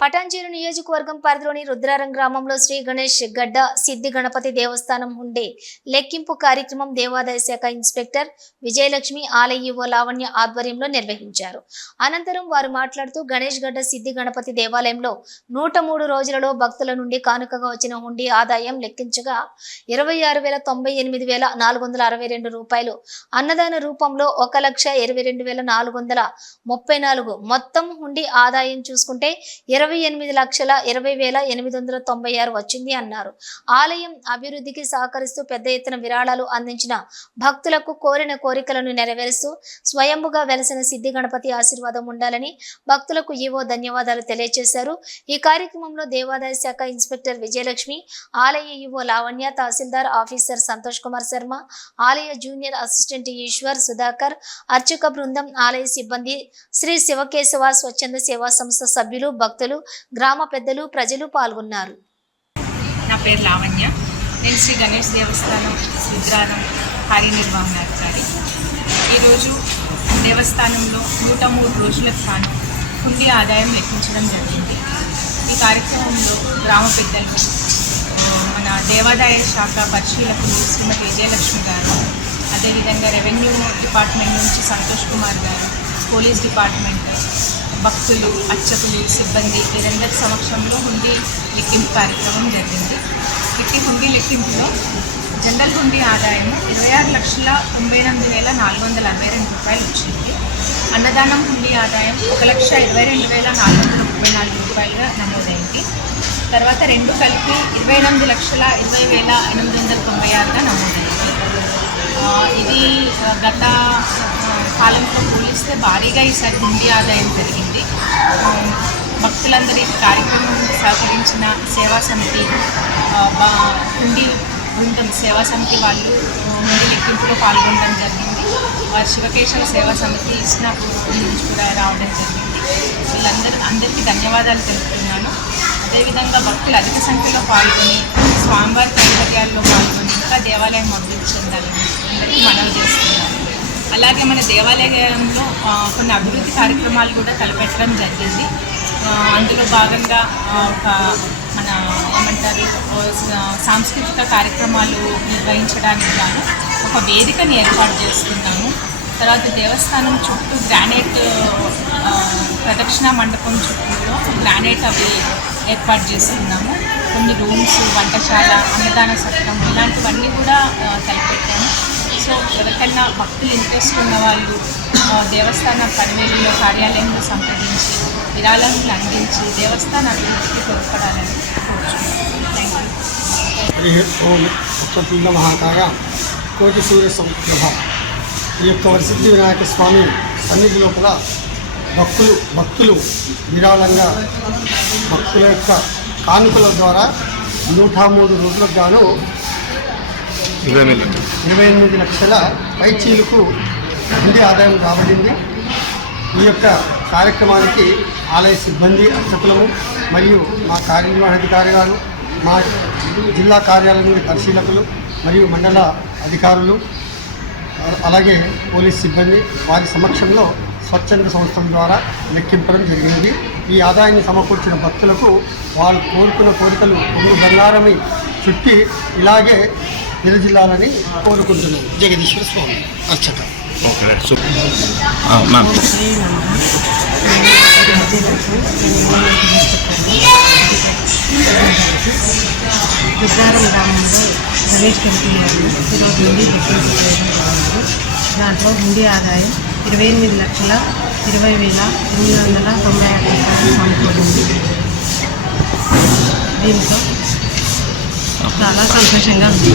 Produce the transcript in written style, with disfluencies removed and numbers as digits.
పటాన్చేరు నియోజకవర్గం పరిధిలోని రుద్రారం గ్రామంలో శ్రీ గణేష్ గడ్డ సిద్ధి గణపతి దేవస్థానం ఉండే లెక్కింపు కార్యక్రమం దేవాదాయ శాఖ ఇన్స్పెక్టర్ విజయలక్ష్మి ఆలయ ఈవో లావణ్య ఆధ్వర్యంలో నిర్వహించారు. అనంతరం వారు మాట్లాడుతూ గణేష్ గడ్డ సిద్ధి గణపతి దేవాలయంలో 103 రోజులలో భక్తుల నుండి కానుకగా వచ్చిన హుండీ ఆదాయం లెక్కించగా 26,98,462 రూపాయలు, అన్నదాన రూపంలో 1,22,434 మొత్తం హుండీ ఆదాయం చూసుకుంటే 28,20,896 వచ్చింది అన్నారు. ఆలయం అభివృద్ధికి సహకరిస్తూ పెద్ద ఎత్తున విరాళాలు అందించిన భక్తులకు కోరిన కోరికలను నెరవేరుస్తూ స్వయంభుగా వెలసిన సిద్ధి గణపతి ఆశీర్వాదం ఉండాలని భక్తులకు ఈవో ధన్యవాదాలు తెలియజేశారు. ఈ కార్యక్రమంలో దేవాదాయ శాఖ ఇన్స్పెక్టర్ విజయలక్ష్మి, ఆలయ ఈవో లావణ్య, తహసీల్దార్ ఆఫీసర్ సంతోష్ కుమార్ శర్మ, ఆలయ జూనియర్ అసిస్టెంట్ ఈశ్వర్, సుధాకర్, అర్చక బృందం, ఆలయ సిబ్బంది, శ్రీ శివకేశవ స్వచ్ఛంద సేవా సంస్థ సభ్యులు, భక్తులు, గ్రామ పెద్దలు, ప్రజలు పాల్గొన్నారు. నా పేరు లావణ్య. నేను శ్రీ గణేష్ దేవస్థానం రుద్రారం కార్యనిర్వహణాధికారి. ఈరోజు దేవస్థానంలో 103 రోజులకు గాను హుండీ ఆదాయం లెక్కించడం జరిగింది. ఈ కార్యక్రమంలో గ్రామ పెద్దలు, మన దేవాదాయ శాఖ పరిశీలకులు శ్రీమతి విజయలక్ష్మి గారు, అదేవిధంగా రెవెన్యూ డిపార్ట్మెంట్ నుంచి సంతోష్ కుమార్ గారు, పోలీస్ డిపార్ట్మెంట్, భక్తులు, అర్చకులు, సిబ్బంది వీరందరి సమక్షంలో హుండీ లెక్కింపు కార్యక్రమం జరిగింది. హుండీ లెక్కింపులో జనరల్ హుండీ ఆదాయం 26,98,462 రూపాయలు వచ్చింది. అన్నదానం హుండీ ఆదాయం 1,22,434 రూపాయలుగా నమోదైంది. తర్వాత రెండు కలిపి 28,20,896గా నమోదైంది. ఇది గత కాలంతో పోలిస్తే భారీగా ఈసారి హుండీ ఆదాయం పెరిగింది. భక్తులందరి కార్యక్రమం సహకరించిన సేవా సమితి, హుండీ బృందం సేవా సమితి వాళ్ళు హుండీ లెక్కింపులో పాల్గొనడం జరిగింది. వారి శివకేశవ సేవా సమితి ఇస్నాపూర్ నుంచి కూడా రావడం జరిగింది. అందరికీ ధన్యవాదాలు తెలుపుతున్నాను. అదేవిధంగా భక్తులు అధిక సంఖ్యలో పాల్గొని స్వామివారి కైంకర్యాల్లో పాల్గొని ఇంకా దేవాలయం అభివృద్ధి చెందాలని అందరికీ మనవి చేస్తున్నాను. అలాగే మన దేవాలయంలో కొన్ని అభివృద్ధి కార్యక్రమాలు కూడా తలపెట్టడం జరిగింది. అందులో భాగంగా మన సాంస్కృతిక కార్యక్రమాలు నిర్వహించడానికి గాను ఒక వేదికని ఏర్పాటు చేస్తున్నాము. తర్వాత దేవస్థానం చుట్టూ గ్రానైట్ ప్రదక్షిణ మండపం చుట్టూలో గ్రానైట్ అవి ఏర్పాటు చేస్తున్నాము. కొన్ని రూమ్స్, వంటశాల, అన్నదాన సత్రం ఇలాంటివన్నీ కూడా తలపెట్టాము. సో ఎవరికైనా భక్తులు ఇంట్రెస్ట్ ఉన్న వాళ్ళు దేవస్థాన పనివేలులో కార్యాలయంలో సంప్రదించి విరాళాలను అందించి దేవస్థాన అభివృద్ధికి తోడ్పడాలని కోరుచున్నాను. మహాకాయ కోటి సూర్య సంప్రభ. ఈ యొక్క వరసిద్ధి వినాయక స్వామి సన్నిధి లోపల భక్తులు విరాళంగా భక్తుల యొక్క కానుకల ద్వారా 103 రోజులకు గాను 28 లక్షల పైచీలకు హుండీ ఆదాయం రాబడింది. ఈ యొక్క కార్యక్రమానికి ఆలయ సిబ్బంది, అర్చకులము మరియు మా కార్యనిర్వహణాధికారి గారు, మా జిల్లా కార్యాలయం నుండి పరిశీలకులు మరియు మండల అధికారులు, అలాగే పోలీస్ సిబ్బంది వారి సమక్షంలో స్వచ్ఛంద సంస్థల ద్వారా లెక్కింపడం జరిగింది. ఈ ఆదాయాన్ని సమకూర్చిన భక్తులకు వాళ్ళు కోరుకున్న కోరికలు బంగారమై చుట్టి ఇలాగే నిరజిల్లాలని కోరుకుంటున్నాం. జగదీశ్వర స్వామి అర్చక. రుద్రారం గ్రామంలో గణేష్ టెంపుల్ ఈరోజు హుండీ లెక్కించడం. దాంట్లో హుండీ ఆదాయం 28,20,896 సమకూరింది. దీంతో చాలా సంతోషంగా ఉంది.